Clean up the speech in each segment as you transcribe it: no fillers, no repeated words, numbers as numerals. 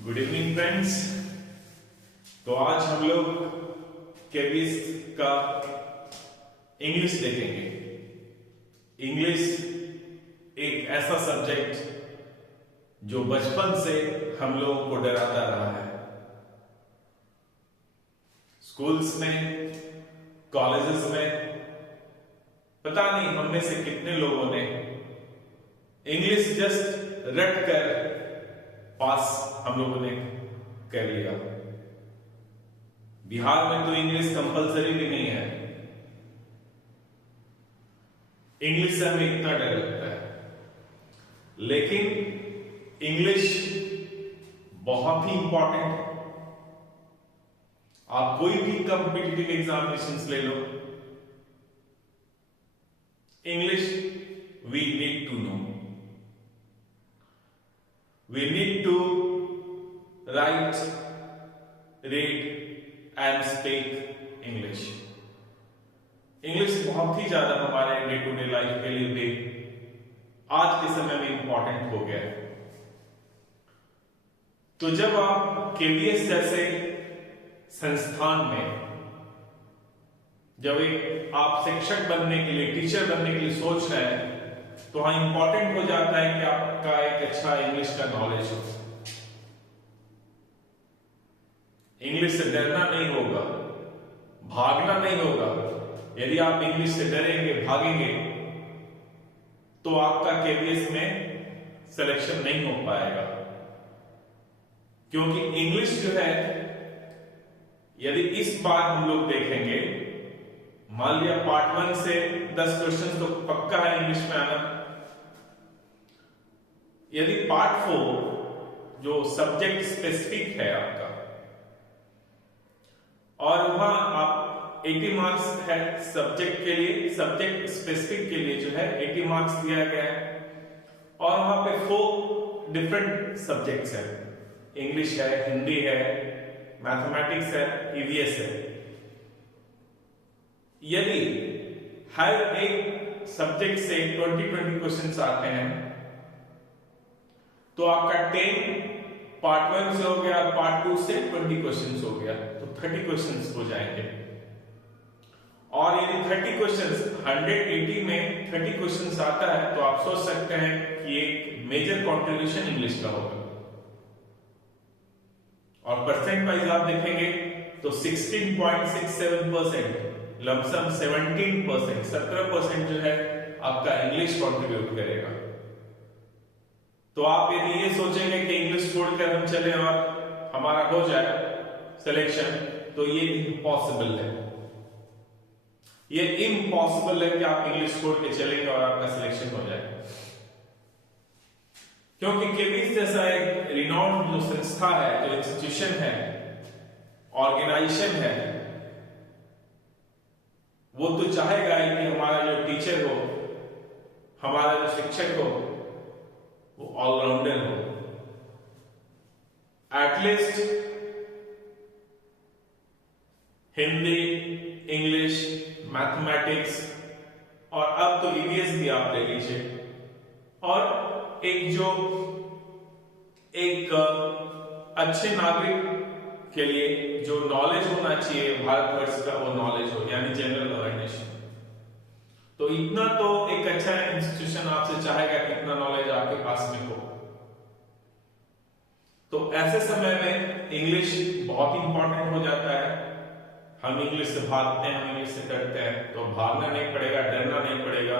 Good evening friends. तो आज हम लोग केबीएस का इंग्लिश देखेंगे। इंग्लिश एक ऐसा सब्जेक्ट जो बचपन से हम लोगों को डराता रहा है। स्कूल्स में, कॉलेजेस में, पता नहीं हम में से कितने लोगों ने इंग्लिश जस्ट रट कर पास हम लोगों ने कर लिया। बिहार में तो इंग्लिश कंपलसरी भी नहीं है। इंग्लिश से हमें इतना डर लगता है, लेकिन इंग्लिश बहुत ही इंपॉर्टेंट है। आप कोई भी कॉम्पिटिटिव एग्जामिनेशंस ले लो, English we need to know. We need to write, read and speak English. English बहुत ही ज्यादा हमारे डे टू डे लाइफ के लिए भी आज के समय में इंपॉर्टेंट हो गया है। तो जब आप केबीएस जैसे संस्थान में जब एक आप शिक्षक बनने के लिए, टीचर बनने के लिए सोच रहे हैं, तो वहां इंपॉर्टेंट हो जाता है कि आपका एक अच्छा इंग्लिश का नॉलेज हो। इंग्लिश से डरना नहीं होगा, भागना नहीं होगा। यदि आप इंग्लिश से डरेंगे, भागेंगे, तो आपका केबीएस में सिलेक्शन नहीं हो पाएगा। क्योंकि इंग्लिश जो है, यदि इस बार हम लोग देखेंगे, मान लिया पार्ट 1 से 10 क्वेश्चन तो पक्का है इंग्लिश में आना। यदि पार्ट 4 जो सब्जेक्ट स्पेसिफिक है आपका, और वहां आप 80 मार्क्स है सब्जेक्ट के लिए, सब्जेक्ट स्पेसिफिक के लिए जो है 80 मार्क्स दिया गया है, और वहां पे 4 डिफरेंट सब्जेक्ट्स है। इंग्लिश है, हिंदी है, मैथमेटिक्स है, ईवीएस है। यदि हर एक सब्जेक्ट से 20-20 क्वेश्चंस आते हैं, तो आपका 10 पार्ट 1 से हो गया, पार्ट 2 से 20 क्वेश्चंस हो गया, तो 30 क्वेश्चंस हो जाएंगे। और यदि 30 क्वेश्चंस 180 में 30 क्वेश्चंस आता है, तो आप सोच सकते हैं कि एक मेजर कंट्रीब्यूशन इंग्लिश का होगा। और परसेंट वाइज आप देखेंगे तो 16.67%, लमसम 17%, 17% जो है आपका इंग्लिश कंट्रीब्यूट करेगा। तो आप यदि ये सोचेंगे कि इंग्लिश छोड़कर हम चले और हमारा हो जाए सिलेक्शन, तो ये इम्पॉसिबल है। ये इम्पॉसिबल है कि आप इंग्लिश छोड़ के चलेंगे और आपका सिलेक्शन हो जाए। क्योंकि केबीएस जैसा एक रिनाउंड जो संस्था है, जो इंस्टीट्यूशन है, ऑर्गेनाइजेशन है, वो तो चाहेगा ही कि हमारा जो टीचर हो, हमारा जो शिक्षक हो, वो ऑलराउंडर हो। एटलीस्ट हिंदी, इंग्लिश, मैथमेटिक्स, और अब तो ईवीएस भी आप ले लीजिए। और एक अच्छे नागरिक के लिए जो नॉलेज होना चाहिए भारतवर्ष का, वो नॉलेज हो, यानी जनरल अवेयरनेस। तो इतना तो एक अच्छा इंस्टीट्यूशन आपसे चाहेगा कि इतना नॉलेज आपके पास में हो। तो ऐसे समय में इंग्लिश बहुत इंपॉर्टेंट हो जाता है। हम इंग्लिश से भागते हैं, हम इंग्लिश से डरते हैं, तो भागना नहीं पड़ेगा, डरना नहीं पड़ेगा,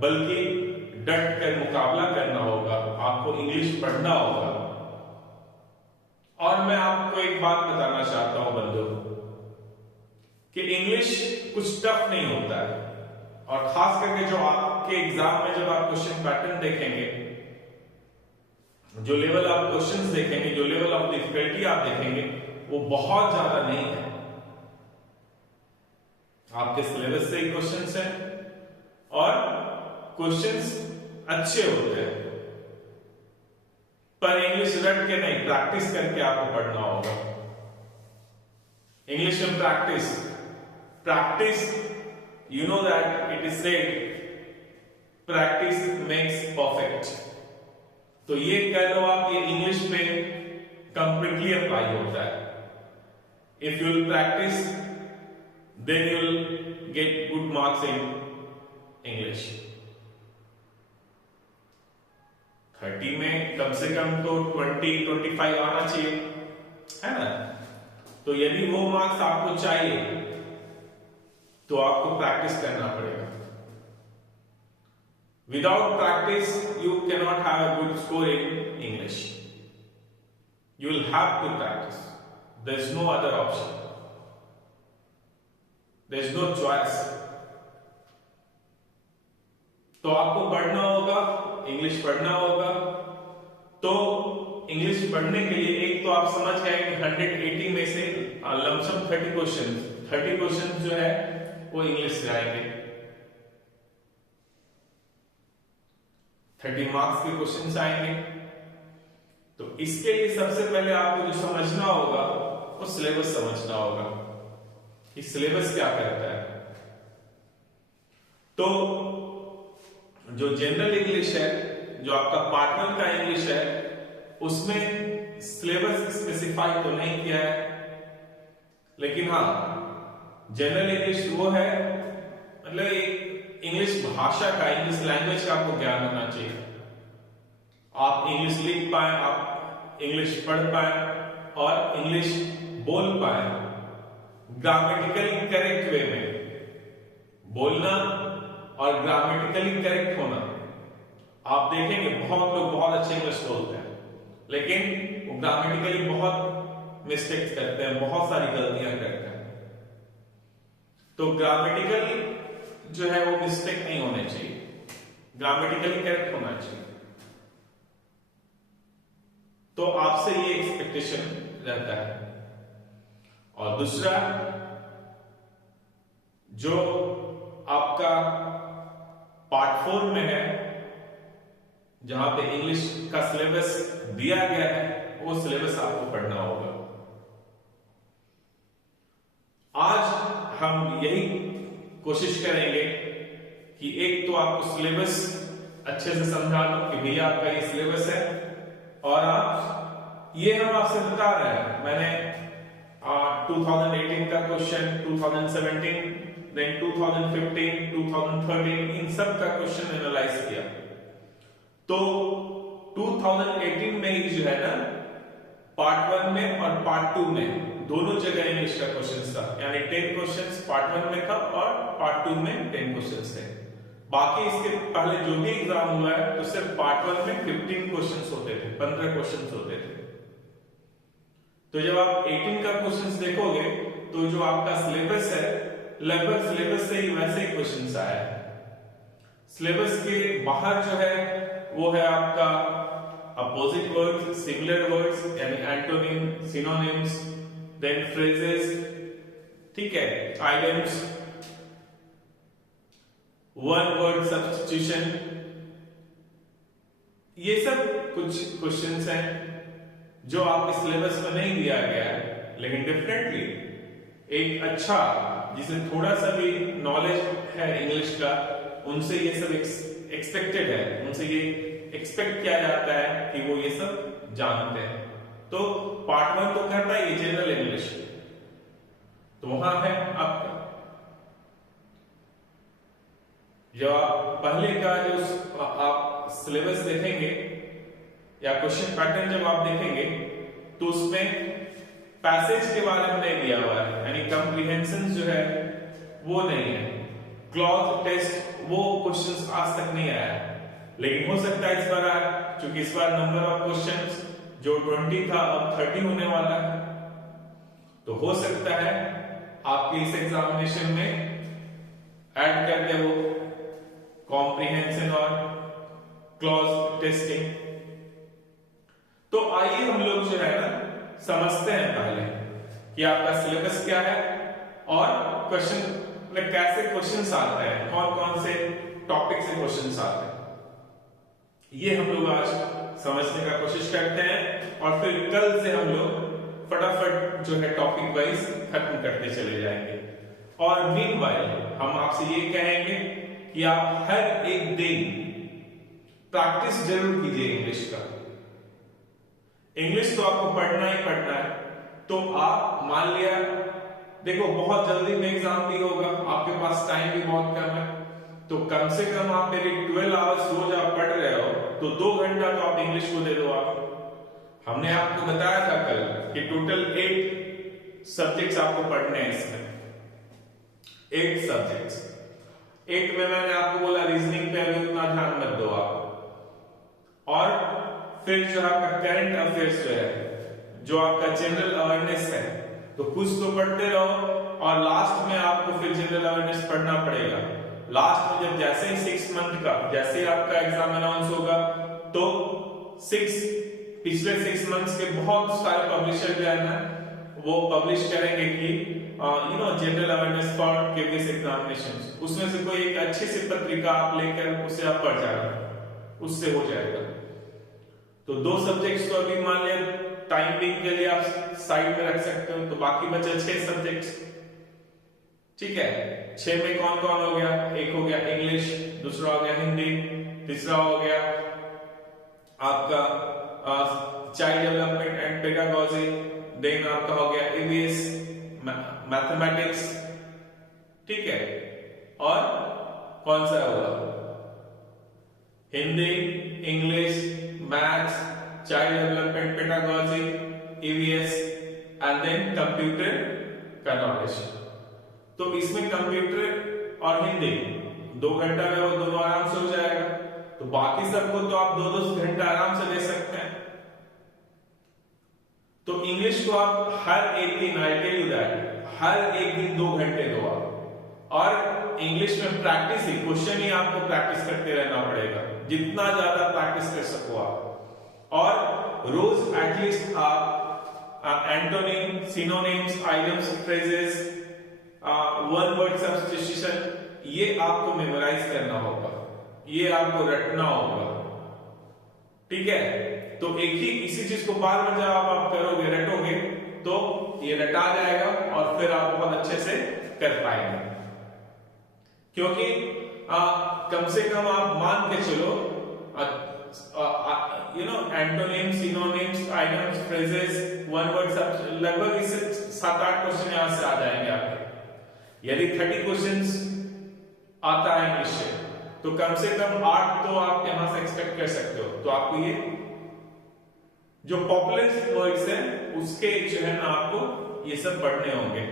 बल्कि डट कर मुकाबला करना होगा। आपको इंग्लिश पढ़ना होगा। और मैं आपको एक बात बताना चाहता हूं बंधु, कि इंग्लिश कुछ टफ नहीं होता है। और खास करके जो आपके एग्जाम में जब आप क्वेश्चन पैटर्न देखेंगे, जो लेवल ऑफ क्वेश्चंस देखेंगे, जो लेवल ऑफ डिफिकल्टी आप देखेंगे, वो बहुत ज्यादा नहीं है। आपके सिलेबस से ही क्वेश्चंस हैं और क्वेश्चंस अच्छे होते हैं, पर इंग्लिश रट के नहीं, प्रैक्टिस करके आपको पढ़ना होगा। इंग्लिश में practice, you know that it is said practice makes perfect। तो ये कह लो आप, ये इंग्लिश में कंप्लीटली अप्लाई होता है। If you will practise then you will get good marks in English. 30 में कम से कम तो 20-25 आना चाहिए, है ना। तो यदि वो मार्क्स आपको चाहिए तो आपको प्रैक्टिस करना पड़ेगा। Without practice you can not have a good score in English. You will have to practise, there is no other option, there is no choice. तो आपको पढ़ना होगा, इंग्लिश पढ़ना होगा। तो इंग्लिश पढ़ने के लिए एक तो आप समझ गए कि 180 में से लमसम 30 क्वेश्चन जो है वो इंग्लिश से आएंगे। 30 मार्क्स के क्वेश्चंस आएंगे। तो इसके लिए सबसे पहले आपको जो समझना होगा वो सिलेबस समझना होगा कि सिलेबस क्या करता है। तो जो जनरल इंग्लिश है, जो आपका पार्ट 1 का इंग्लिश है, उसमें सिलेबस स्पेसिफाई तो नहीं किया है, लेकिन हाँ जनरल इंग्लिश वो है, मतलब एक इंग्लिश भाषा का, इंग्लिश लैंग्वेज का आपको ज्ञान होना चाहिए। आप इंग्लिश लिख पाए, आप इंग्लिश पढ़ पाए और इंग्लिश बोल पाए ग्रामेटिकली करेक्ट वे में। बोलना और ग्रामेटिकली करेक्ट होना, आप देखेंगे बहुत लोग बहुत अच्छे इंग्लिश बोलते हैं, लेकिन वो ग्रामेटिकली बहुत मिस्टेक्स करते हैं, बहुत सारी गलतियां करते हैं। तो ग्रामेटिकल जो है वो मिस्टेक नहीं होने चाहिए, ग्रामेटिकली करेक्ट होना चाहिए। तो आपसे ये एक्सपेक्टेशन रहता है। और दूसरा, जो आपका पार्ट 4 में है, जहां पे इंग्लिश का सिलेबस दिया गया है, वो सिलेबस आपको पढ़ना होगा। आज हम यही कोशिश करेंगे कि एक तो आपको सिलेबस अच्छे से समझा दो कि भैया आपका ये सिलेबस है, और आप ये हम आपसे बता रहे हैं। मैंने 2018 का क्वेश्चन, 2017, देन 2015, 2013 इन सब का क्वेश्चन एनालाइज किया। तो 2018 में ही जो है ना, पार्ट 1 में और पार्ट 2 में दोनों जगह इंग्लिश का क्वेश्चन था, यानी 10 क्वेश्चंस पार्ट 1 में था और पार्ट 2 में 10 क्वेश्चंस थे। बाकी इसके पहले जो भी एग्जाम हुआ है तो सिर्फ पार्ट 1 में 15 क्वेश्चंस होते थे, 15 क्वेश्चंस होते थे। तो जब आप 18 का क्वेश्चंस देखोगे तो जो आपका सिलेबस है, लगभग सिलेबस से ही वैसे ही क्वेश्चंस आया है। सिलेबस के बाहर जो है वो है आपका अपोजिट वर्ड्स, सिमिलर वर्ड्स यानी एंटोनिम, सिनोनिम्स, देन फ्रेजेस, ठीक है, आइडियम्स, वन वर्ड सब्स्टिट्यूशन, ये सब कुछ क्वेश्चंस हैं जो आपके सिलेबस में नहीं दिया गया है, लेकिन डेफिनेटली एक अच्छा, जिसे थोड़ा सा भी नॉलेज है इंग्लिश का, उनसे ये सब एक्सपेक्टेड है, उनसे ये एक्सपेक्ट किया जाता है कि वो ये सब जानते हैं। तो पार्ट 1 तो कहता है ये जनरल इंग्लिश, तो वहां है आपका, जब आप पहले का जो आप सिलेबस देखेंगे या क्वेश्चन पैटर्न जब आप देखेंगे तो उसमें पैसेज के बारे में नहीं दिया हुआ है, यानी कॉम्प्रिहेंशन जो है वो नहीं है। क्लॉज टेस्ट वो क्वेश्चंस आज तक नहीं आया है, लेकिन हो सकता है इस बार आए, क्योंकि इस बार नंबर ऑफ क्वेश्चंस जो 20 था अब 30 होने वाला है। तो हो सकता है आपके इस एग्जामिनेशन में ऐड कर दे वो कॉम्प्रिहेंशन और क्लॉज टेस्टिंग। तो आइए हम लोग जो है ना समझते हैं पहले कि आपका सिलेबस क्या है और क्वेश्चन मतलब कैसे क्वेश्चंस आते हैं, कौन कौन से टॉपिक से क्वेश्चंस आते हैं, ये हम लोग आज समझने का कोशिश करते हैं। और फिर कल से हम लोग फटाफट जो है टॉपिक वाइज खत्म करते चले जाएंगे। और मीनवाइल हम आपसे ये कहेंगे कि आप हर एक दिन प्रैक्टिस जरूर कीजिए इंग्लिश का। इंग्लिश तो आपको पढ़ना ही पढ़ना है। तो आप मान लिया, देखो बहुत जल्दी में एग्जाम भी होगा, आपके पास टाइम भी बहुत कम है, तो कम से कम आप मेरी 12 आवर्स रोज आप पढ़ रहे हो तो 2 घंटा तो आप इंग्लिश को दे दो। आप, हमने आपको बताया था कल कि टोटल 8 सब्जेक्ट्स आपको पढ़ने हैं इसमें, 8 सब्जेक्ट्स। 8 में मैंने आपको बोला रीजनिंग पे अभी उतना ध्यान मत दो आप, और फिर जो आपका करंट अफेयर्स जो है, जो आपका जनरल अवेयरनेस है, तो कुछ तो पढ़ते रहो, और लास्ट में आपको फिर जनरल अवेयरनेस पढ़ना पड़ेगा। लास्ट में जब जैसे ही 6 मंथ का, जैसे आपका एग्जाम अनाउंस होगा, तो पिछले 6 मंथ्स के बहुत सारे पब्लिशर जो है ना, वो पब्लिश करेंगे कि general awareness for KVS examinations, उसमें से कोई एक अच्छी सी पत्रिका आप लेकर उसे आप पढ़ जाना, उससे हो जाएगा। तो 2 सब्जेक्ट्स तो अभी मान लिया टाइम बिंग के लिए आप साइड में रख सकते हो, तो बाकी बचे 6 सब्जेक्ट्स, ठीक है। 6 में कौन कौन हो गया? एक हो गया इंग्लिश, दूसरा हो गया हिंदी, तीसरा हो गया आपका child development and pedagogy, then आपका हो गया ईवीएस, मैथमेटिक्स, ठीक है। और कौन सा होगा? Hindi, English, maths, child development, pedagogy, EVS and then computer का नॉलेज। तो इसमें कंप्यूटर और हिंदी 2 घंटा में वो दोनों आराम से हो जाएगा। तो बाकी सबको तो आप 2-2 घंटा आराम से दे सकते हैं। तो इंग्लिश को आप हर एक दिन, आई टेल यू दैट, हर एक दिन 2 घंटे दो आप। और इंग्लिश में प्रैक्टिस ही, क्वेश्चन ही आपको प्रैक्टिस करते रहना पड़ेगा, जितना ज्यादा प्रैक्टिस कर सको आप। और रोज एटलीस्ट आप antonym, synonyms, idioms, phrases, one word substitution, ये आपको मेमोराइज करना होगा, ये आपको रटना होगा, ठीक है। तो एक ही इसी चीज को बार बार जब आप करोगे, रटोगे, तो ये रटा जाएगा और फिर आप बहुत अच्छे से कर पाएंगे। क्योंकि कम से कम आप मान के चलो, antonym, synonyms, idioms, phrases, one word सब, लगभग इससे 7-8 क्वेश्चन यहां से आ जाएंगे आपके। यदि 30 क्वेश्चंस आता है इंग्लिश से, तो कम से कम 8 तो आप यहां से एक्सपेक्ट कर सकते हो। तो आपको ये जो पॉपुलर वर्ड्स हैं, उसके जो है ना, आपको ये सब पढ़ने होंगे।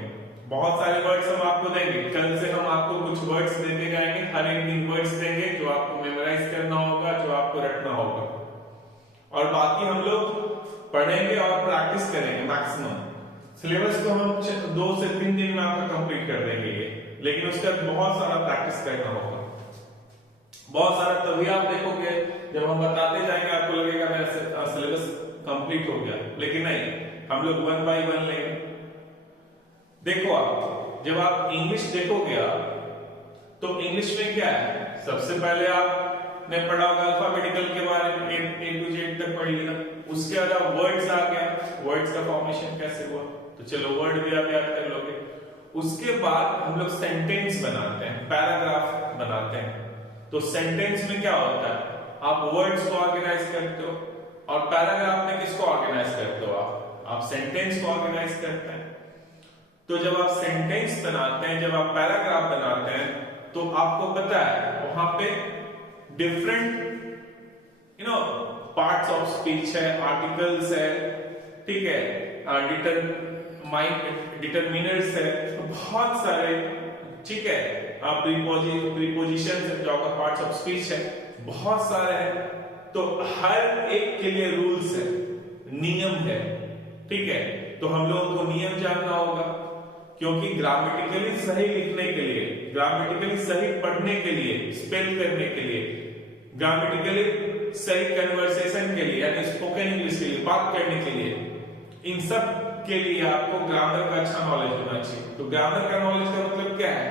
बहुत सारे वर्ड्स हम आपको देंगे, कल से हम आपको कुछ वर्ड्स देते जाएंगे, हर एक दिन वर्ड्स देंगे जो आपको मेमोराइज करना होगा, जो आपको रटना होगा। और बाकी हम लोग पढ़ेंगे और प्रैक्टिस करेंगे मैक्सिमम। सिलेबस को हम 2 से 3 दिन में आपका कंप्लीट कर देंगे ये, लेकिन उसका बहुत सारा प्रैक्टिस करना होगा, बहुत सारा। तभी आप देखोगे जब हम बताते जाएंगे आपको लगेगा मेरा सिलेबस कंप्लीट हो गया, लेकिन नहीं, हम लोग 1 बाय 1 लेंगे। देखो आप जब आप इंग्लिश देखोगे आप, तो इंग्लिश में क्या है, सबसे पहले आपने पढ़ा होगा अल्फाबेटिकल के बारे में, A to Z तक पढ़ लिया। उसके बाद वर्ड्स आ गया, वर्ड्स का फॉर्मेशन कैसे हुआ, तो चलो वर्ड भी आप याद कर लोगे। उसके बाद हम लोग सेंटेंस बनाते हैं, पैराग्राफ बनाते हैं। तो सेंटेंस में क्या होता है, आप वर्ड्स को ऑर्गेनाइज करते हो, और पैराग्राफ में किसको ऑर्गेनाइज करते हो, आप सेंटेंस को ऑर्गेनाइज करते हैं। तो जब आप सेंटेंस बनाते हैं, जब आप पैराग्राफ बनाते हैं, तो आपको पता है वहां पे डिफरेंट पार्ट्स ऑफ स्पीच है, आर्टिकल्स है, ठीक है, डिटरमिनर्स है, तो बहुत सारे, ठीक है, प्रीपोजिशंस है, जो आपका पार्ट्स ऑफ स्पीच है, बहुत सारे हैं। तो हर एक के लिए रूल्स है, नियम है, ठीक है। तो हम लोगों को नियम जानना होगा, क्योंकि ग्रामेटिकली सही लिखने के लिए, ग्रामेटिकली सही पढ़ने के लिए, स्पेल करने के लिए, ग्रामेटिकली सही कन्वर्सेशन के लिए, यानी स्पोकन इंग्लिश के लिए, बात करने के लिए, इन सब के लिए आपको ग्रामर का अच्छा नॉलेज होना चाहिए। तो ग्रामर का नॉलेज का मतलब क्या है,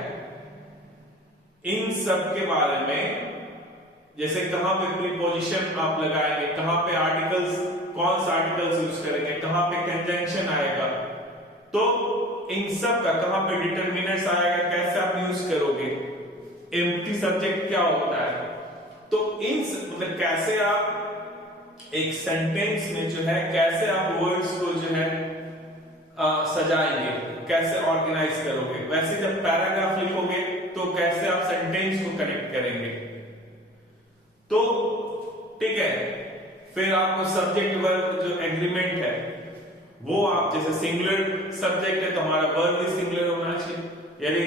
इन सब के बारे में, जैसे कहां पे प्रीपोजिशन आप लगाएंगे, कहां पे आर्टिकल्स, कौन सा आर्टिकल्स यूज करेंगे, कहां पे कंजंक्शन आएगा, तो इन सब का, कहां पे डिटरमिनर्स आएगा, कैसे आप यूज करोगे, एम्प्टी सब्जेक्ट क्या होता है, तो इन मतलब कैसे आप एक सेंटेंस में जो है कैसे आप वर्ड्स को जो है सजाएंगे, कैसे ऑर्गेनाइज करोगे, वैसे जब पैराग्राफ लिखोगे तो कैसे आप सेंटेंस को कनेक्ट करेंगे। तो ठीक है, फिर आपको सब्जेक्ट वर्ब जो एग्रीमेंट है वो आप, जैसे सिंगुलर सब्जेक्ट है तो हमारा वर्ब भी सिंगुलर होना चाहिए, यदि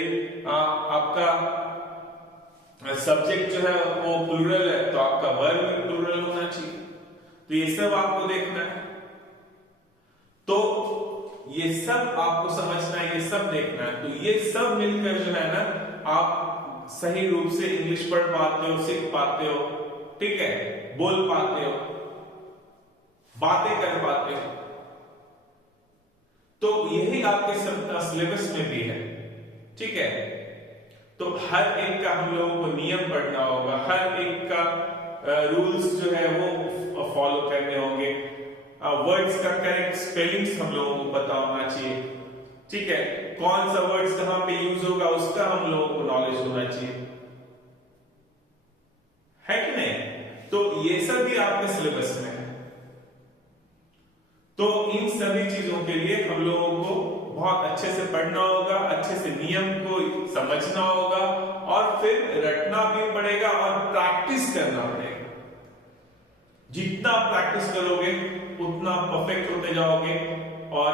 आपका सब्जेक्ट जो है वो प्लूरल है तो आपका वर्ब भी प्लूरल होना चाहिए। तो ये सब आपको देखना है, तो ये सब आपको समझना है, ये सब देखना है। तो ये सब मिलकर जो है ना आप सही रूप से इंग्लिश पढ़ पाते हो, सीख पाते हो, ठीक है, बोल पाते हो, बातें कर पाते हो। तो यही आपके सिलेबस में भी है, ठीक है। तो हर एक का हम लोगों को नियम पढ़ना होगा, हर एक का रूल्स जो है वो फॉलो करने होंगे, वर्ड्स का करेक्ट स्पेलिंग्स हम लोगों को पता होना चाहिए, ठीक है, कौन सा वर्ड्स कहां पे यूज होगा उसका हम लोगों को नॉलेज होना चाहिए, है कि नहीं। तो ये सब भी आपके सिलेबस में है। तो इन सभी चीजों के लिए हम लोगों को बहुत अच्छे से पढ़ना होगा, अच्छे से नियम को समझना होगा और फिर रटना भी पड़ेगा और प्रैक्टिस करना पड़ेगा। जितना प्रैक्टिस करोगे उतना परफेक्ट होते जाओगे और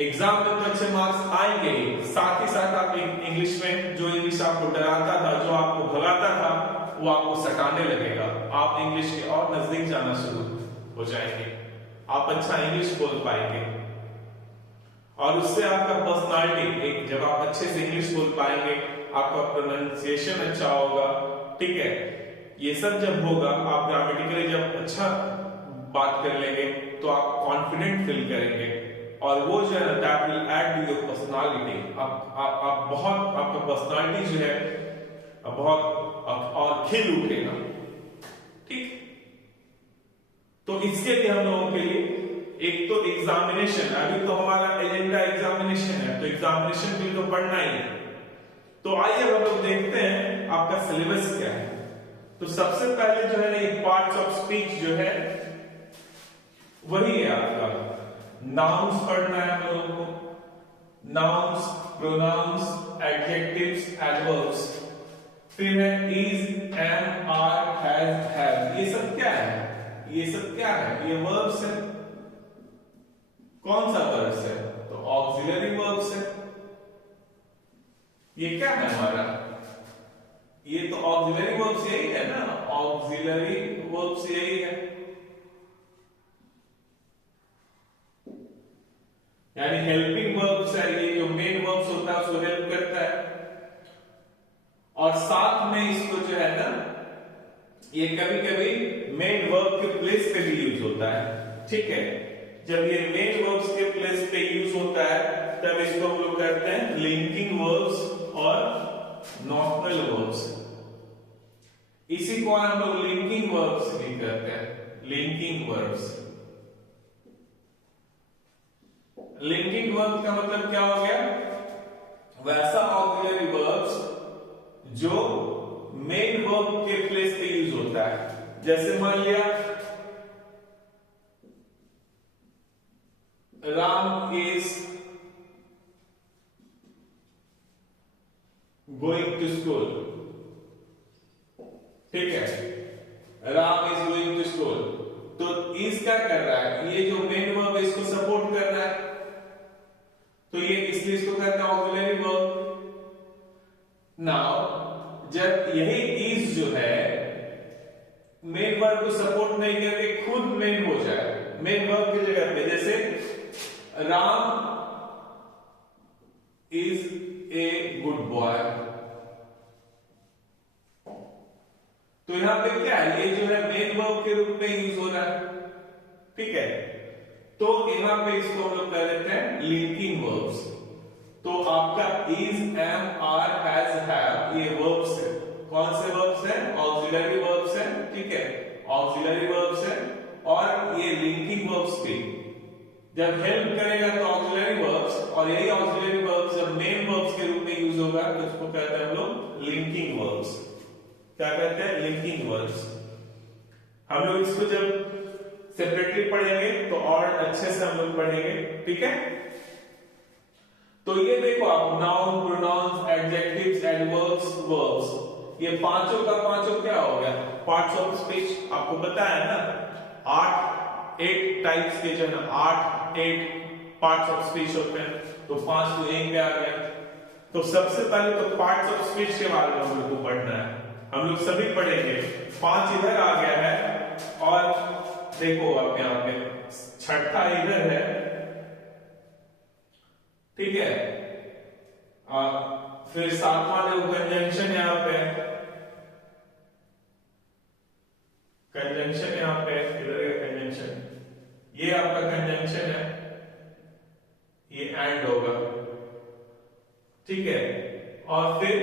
एग्जाम में तो अच्छे मार्क्स आएंगे ही, साथ ही साथ आप इंग्लिश में जो इंग्लिश आपको डराता था, जो आपको भगाता था, वो आपको सताने लगेगा, आप इंग्लिश के और नजदीक जाना शुरू हो जाएंगे, आप अच्छा इंग्लिश बोल पाएंगे और उससे आपका पर्सनालिटी, एक जब आप अच्छे से इंग्लिश बोल पाएंगे आपका प्रोनाउंसिएशन अच्छा होगा, ठीक है, ये सब जब होगा, आप ग्रामेटिकली जब अच्छा बात कर लेंगे तो आप कॉन्फिडेंट फील करेंगे और वो जो है ना that will add to your personality. आप बहुत, आपका पर्सनालिटी जो है बहुत और खिल उठेगा, ठीक। तो इसके लिए हम लोगों के लिए एक तो एग्जामिनेशन, अभी तो हमारा एजेंडा एग्जामिनेशन है, तो एग्जामिनेशन के लिए तो पढ़ना ही है। तो आइए हम लोग देखते हैं आपका सिलेबस क्या है। तो सबसे पहले जो है ना ये पार्ट्स ऑफ स्पीच जो है वही है आपका नाउन्स पढ़ना है हम लोगों को, नाउन्स, प्रोनाउंस, एडजेक्टिव्स, एडवर्ब्स, फिर है is, am, are, has, have. ये सब क्या है? ये सब क्या है? ये वर्ब्स है। कौन सा वर्ब्स है? तो ऑक्सिलरी वर्ब्स है। ये क्या है हमारा? ये तो ऑक्सिलरी वर्ब्स यही है ना, ऑक्सिलरी वर्ब्स यही है, यानी हेल्पिंग वर्ब्स है। ये जो मेन वर्ब्स होता है उसको हेल्प करता है और साथ में इसको जो है ना ये कभी कभी मेन वर्ब के प्लेस पे भी यूज होता है, ठीक है। जब ये मेन वर्ब्स के प्लेस पे यूज होता है तब इसको हम लोग कहते हैं लिंकिंग वर्ब्स और नॉर्मल वर्ब्स। इसी को हम लोग लिंकिंग वर्ब्स भी कहते हैं, लिंकिंग वर्ब्स। लिंकिंग वर्ब का मतलब क्या हो गया? वैसा ऑक्सिलरी वर्ब्स जो मेन वर्ब के प्लेस पे यूज होता है। जैसे मान लिया Ram is going to school, ठीक है, Ram is going to school. तो इज क्या कर रहा है? ये जो मेन वर्ब है इसको सपोर्ट कर रहा है, तो ये इसलिए इसको कहते हैं ऑक्सिलरी वर्ब। नाउ जब यही इज जो है मेन वर्ब को सपोर्ट नहीं करके खुद मेन हो जाए, मेन वर्ब की जगह पे, जैसे Ram is a good boy, तो यहां पे क्या है? ये जो है मेन वर्ब के रूप में यूज हो रहा है, ठीक है। तो यहां पे इसको हम लोग कह देते हैं लिंकिंग वर्ब्स। तो आपका is, am, are, has, have ये वर्ब्स है। कौन से वर्ब्स हैं? ऑक्सिलरी वर्ब्स हैं, ठीक है, ऑक्सिलरी वर्ब्स हैं। और ये लिंकिंग वर्ब्स भी जब हेल्प करेगा तो ऑक्सिलरी वर्ब्स, और यही ऑक्सिलरी वर्ब्स जब मेन वर्ब्स के रूप में यूज होगा तो उसको कहते हैं हम लोग लिंकिंग वर्ब्स। क्या कहते हैं? Linking verbs. हम लोग इसको जब सेपरेटली पढ़ेंगे तो और अच्छे से हम लोग पढ़ेंगे, ठीक है। तो ये देखो आप, noun, pronouns, adjectives, adverbs, verbs, ये पांचों का पांचों क्या हो गया, पार्ट्स ऑफ स्पीच। आपको पता है ना, 8 टाइप्स के जो है ना, 8 पार्ट्स ऑफ स्पीच होते हैं, तो 5 तो एक पे आ गया। तो सबसे पहले तो पार्ट्स ऑफ स्पीच के बारे में हम लोग को पढ़ना है, हम लोग सभी पढ़ेंगे। 5 इधर आ गया है, और देखो आप यहाँ पे छठा इधर है, ठीक है। फिर 7वां देखो कंजंक्शन, यहाँ पे कंजंक्शन, यहाँ पे इधर है कंजंक्शन, ये आपका कंजंक्शन है, ये एंड होगा, ठीक है। और फिर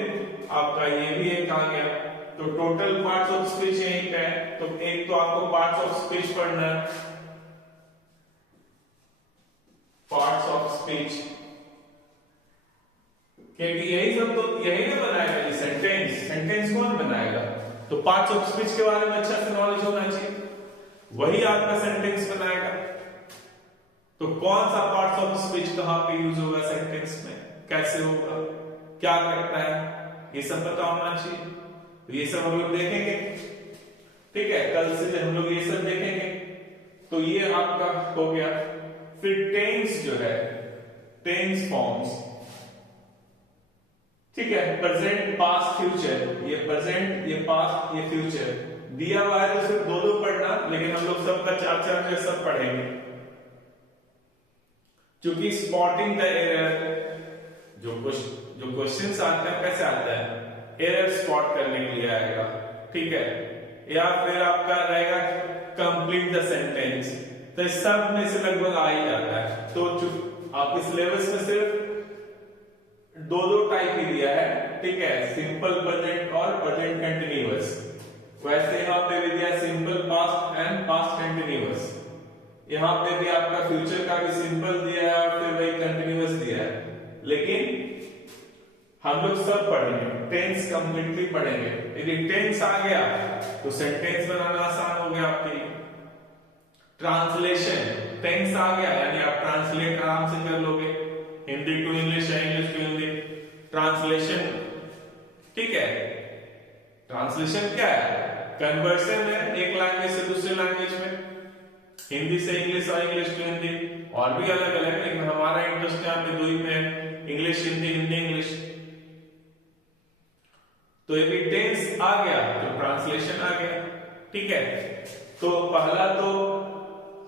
आपका ये भी एक आ गया। तो टोटल पार्ट्स ऑफ स्पीच यहीं पे है। तो एक तो आपको पार्ट्स ऑफ स्पीच पढ़ना है, पार्ट्स ऑफ स्पीच, क्योंकि यही सब तो यही ना बनाएगा ये सेंटेंस। सेंटेंस कौन बनाएगा? तो पार्ट्स ऑफ स्पीच के बारे में अच्छा से नॉलेज होना चाहिए, वही आपका सेंटेंस बनाएगा। तो कौन सा पार्ट्स ऑफ स्पीच कहां पे यूज होगा सेंटेंस में, कैसे होगा, क्या करता है, ये सब पता होना चाहिए। तो ये सब हम लोग देखेंगे, ठीक है, कल से हम लोग ये सब देखेंगे। तो ये आपका हो गया। फिर टेंस जो है, टेंस फॉर्म्स, ठीक है, प्रेजेंट, पास्ट, फ्यूचर, ये प्रेजेंट, ये पास्ट, ये फ्यूचर दिया हुआ है, तो सिर्फ दो पढ़ना, लेकिन हम लोग सबका 4 जो सब पढ़ेंगे, क्योंकि स्पॉटिंग द एरर, जो क्वेश्चंस आते हैं कैसे आता है, एरर स्पॉट करने के लिए आएगा, ठीक है। या फिर आपका रहेगा कंप्लीट द सेंटेंस, तो इस सब में से लगभग आ ही जाता है। तो आपके सिलेबस में सिर्फ दो टाइप ही दिया है, ठीक है, सिंपल प्रेजेंट और प्रेजेंट कंटिन्यूअस। वैसे यहाँ पे भी दिया simple past and past continuous, यहाँ पे भी आपका फ्यूचर का भी सिंपल दिया है और फिर वही कंटिन्यूअस दिया है। लेकिन हम लोग सब पढ़ेंगे, टेंस कंप्लीटली पढ़ेंगे। यदि टेंस आ गया तो सेंटेंस बनाना आसान हो गया आपके लिए। ट्रांसलेशन, टेंस आ गया यानी आप ट्रांसलेट आराम से कर लोगे, हिंदी टू इंग्लिश या इंग्लिश टू हिंदी। ट्रांसलेशन, ठीक है, ट्रांसलेशन क्या है? कन्वर्सन है एक लैंग्वेज से दूसरे लैंग्वेज में, हिंदी से इंग्लिश और इंग्लिश टू हिंदी, और भी अलग अलग, लेकिन हमारा इंटरेस्ट यहाँ पे दो ही में है, इंग्लिश हिंदी, हिंदी इंग्लिश। तो यदि टेंस आ गया तो ट्रांसलेशन आ गया, ठीक है। तो पहला तो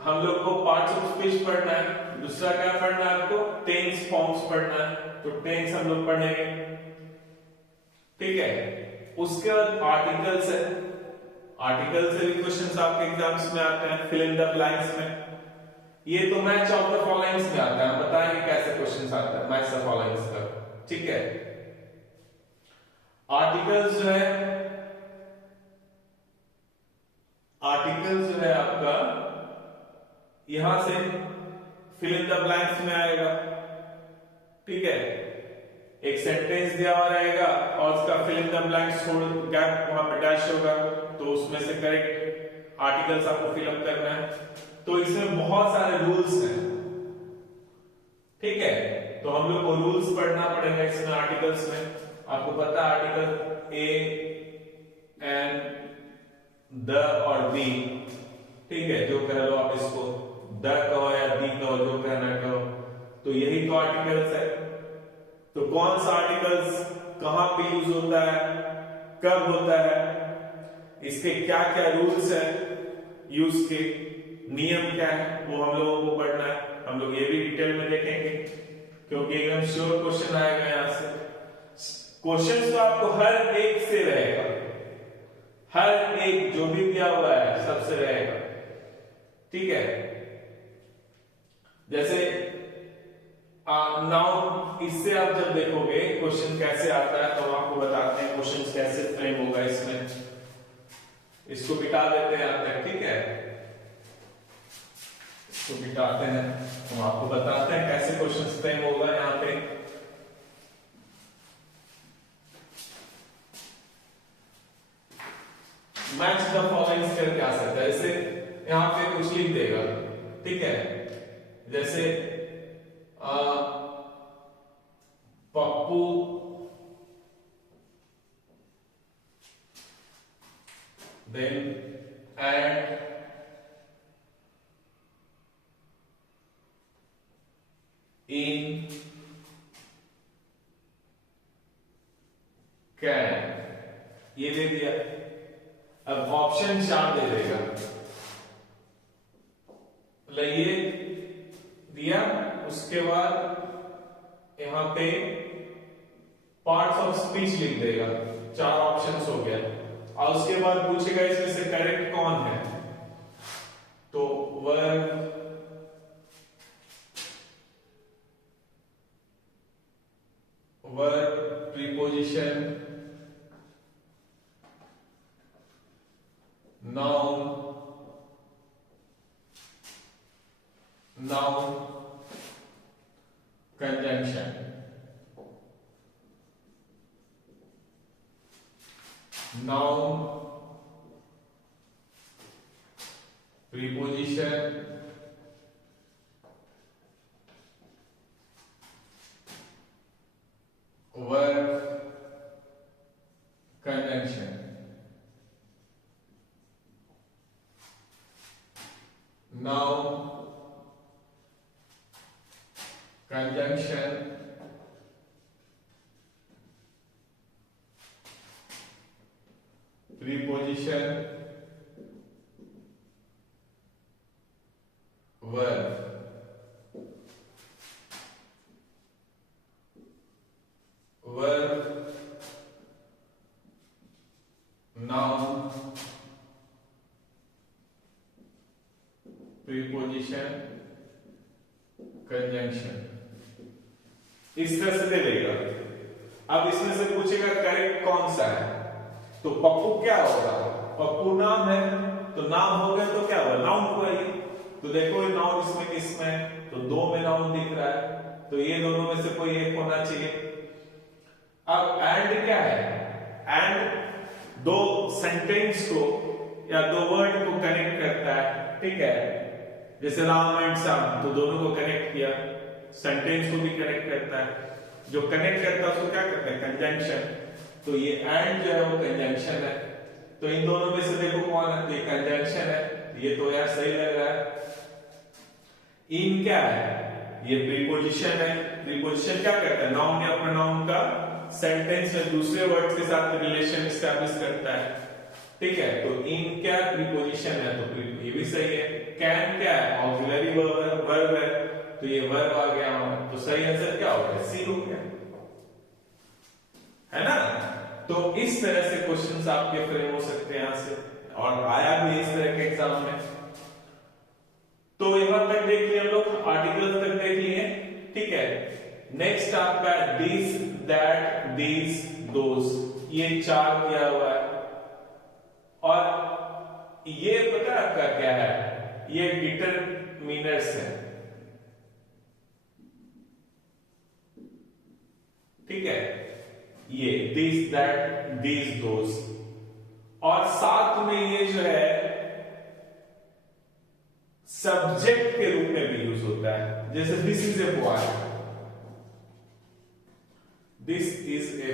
हम लोग को पार्ट्स ऑफ स्पीच पढ़ना है, दूसरा क्या पढ़ना है आपको? टेंस फॉर्म्स पढ़ना है। तो टेंस हम लोग पढ़ेंगे, ठीक है। उसके बाद आर्टिकल्स है, आर्टिकल से भी क्वेश्चंस आपके एग्जाम्स में आते हैं, फिल इन द ब्लैंक्स में। ये तो मैच ऑफ द फॉलोइंग्स में आता है, हम बताएंगे कैसे क्वेश्चंस आता है मैच द फॉलोइंग्स का, ठीक है। आर्टिकल्स जो है, आर्टिकल्स जो है आपका यहां से फिल इन द ब्लैंक्स में आएगा, ठीक है। एक सेंटेंस दिया हुआ रहेगा और उसका fill in the blanks gap वहां पे डैश होगा, तो उसमें से करेक्ट आर्टिकल्स आपको फिल अप करना है। तो इसमें बहुत सारे रूल्स हैं, ठीक है। तो हम लोग को रूल्स पढ़ना पड़ेगा इसमें आर्टिकल्स में। आपको पता है आर्टिकल ए, एन, द और दी, ठीक है, जो कह लो आप इसको, द कहो या दी कहो, जो कहना कहो, तो यही तो आर्टिकल्स है। तो कौन सा आर्टिकल्स कहां पे यूज होता है, कब होता है, इसके क्या क्या रूल्स है, यूज के नियम क्या है, वो हम लोगों को पढ़ना है। हम लोग ये भी डिटेल में देखेंगे, क्योंकि एकदम श्योर क्वेश्चन आएगा यहां से। क्वेश्चन तो आपको हर एक से रहेगा, हर एक जो भी दिया हुआ है सबसे रहेगा, ठीक है। जैसे नाउ इससे आप जब देखोगे क्वेश्चन कैसे आता है, तो हम आपको बताते हैं क्वेश्चन कैसे फ्रेम होगा इसमें। इसको बिठा देते हैं यहां तक, ठीक है, इसको बिठाते हैं, हम आपको बताते हैं कैसे क्वेश्चन फ्रेम होगा यहां पे। मैच द फॉलोइंग्स करके आ सकता है, जैसे यहां पे कुछ लिख देगा, ठीक है, जैसे Pappu then and in can, ये दे दिया। अब ऑप्शन 4 दे देगा, ये दिया। उसके बाद यहां पे पार्ट्स ऑफ स्पीच लिख देगा, 4 ऑप्शंस हो गया। और उसके बाद पूछेगा इसमें से करेक्ट कौन है, तो verb, preposition, noun, conjunction. Noun, preposition, verb, conjunction. Noun, conjunction, preposition, verb. Verb, noun, preposition, conjunction, इस तरह से दे देगा। अब इसमें से पूछेगा करेक्ट कौन सा है, तो पप्पू क्या होगा, पप्पू नाम है, तो नाम हो गया तो क्या होगा, नाउन हुआ ये। तो देखो ये नाउन इसमें किसमें, तो 2 में नाउन दिख रहा है, तो ये दोनों में से कोई एक होना चाहिए। अब एंड क्या है, एंड 2 सेंटेंस को या 2 वर्ड को कनेक्ट करता है, ठीक है, जैसे राम एंड श्याम, तो दोनों को कनेक्ट किया, सेंटेंस को भी कनेक्ट करता है। जो कनेक्ट करता है उसको क्या कहते हैं, कंजंक्शन। तो ये एंड जो है वो कंजंक्शन है। तो इन दोनों में से देखो कौन है, तो ये कंजंक्शन है, ये तो यार सही लग रहा है। इन क्या है, ये प्रीपोजिशन है। प्रीपोजिशन क्या करता है, नाउन या प्रोनाउन का सेंटेंस में दूसरे वर्ड के साथ रिलेशन एस्टैब्लिश करता है, ठीक है। तो इन क्या प्रीपोजिशन है, तो ये भी सही है। कैन क्या है, ऑक्सिलरी वर्ब है, तो ये वर्ब आ गया, तो सही आंसर क्या हो गया, सी हो गया, है ना। तो इस तरह से क्वेश्चंस आपके फ्रेम हो सकते हैं यहां से, और आया भी इस तरह के एग्जाम में। तो यहां तक देख लिए हम लोग, आर्टिकल्स तक देख लिए, ठीक है। नेक्स्ट आपका दिस, दैट, दीज, दोस, ये 4 दिया हुआ है। और ये पता है आपका क्या है, ये डिटरमिनर्स है, ठीक है, ये दिस, दैट, दीज, दोस। और साथ में ये जो है सब्जेक्ट के रूप में भी यूज होता है, जैसे this is a boy, this is a